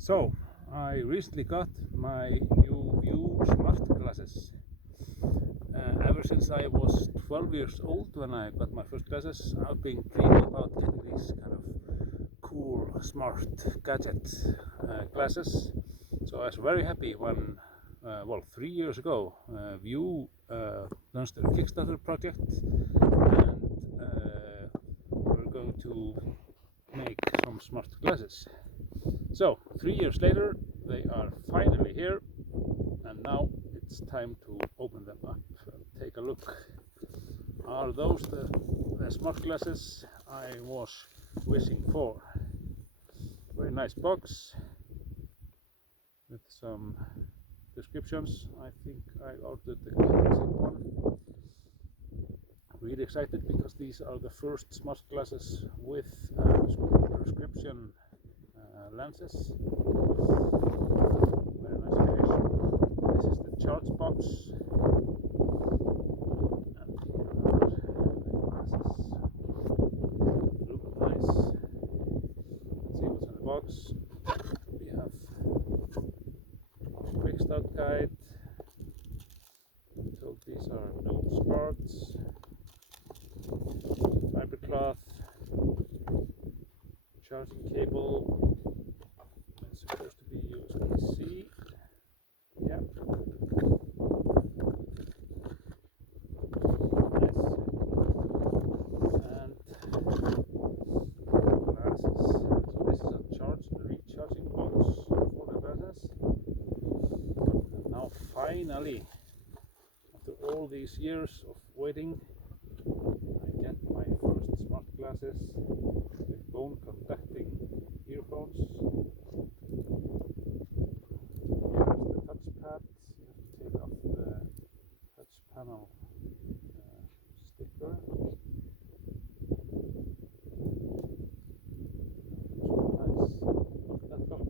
So, I recently got my new Vue Smart Glasses. Ever since I was 12 years old when I got my first glasses, I've been dreaming about getting these kind of cool, smart gadget glasses. So I was very happy when, 3 years ago, Vue launched their Kickstarter project, and we're going to make some smart glasses. So 3 years later, they are finally here, and now it's time to open them up and take a look. Are those the smart glasses I was wishing for? Very nice box with some descriptions. I think I ordered the classic one. Really excited because these are the first smart glasses with prescription lenses. Very nice finish. This is the charge box. And here are the glasses. Look nice. Let's see what's in the box. We have quick start guide. I'm told these are no skirts. Fiber cloth. Charging cable. It's supposed to be USB-C. Yeah. Nice. And glasses. So this is a recharging box for the glasses. And now finally, after all these years of waiting, I get my first smart glasses with bone conducting earphones. Touchpad. You have to take off the touch panel sticker. Nice. That look.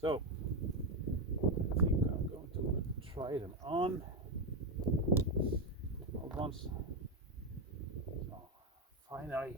So I think I'm going to try them on. Old ones. So finally.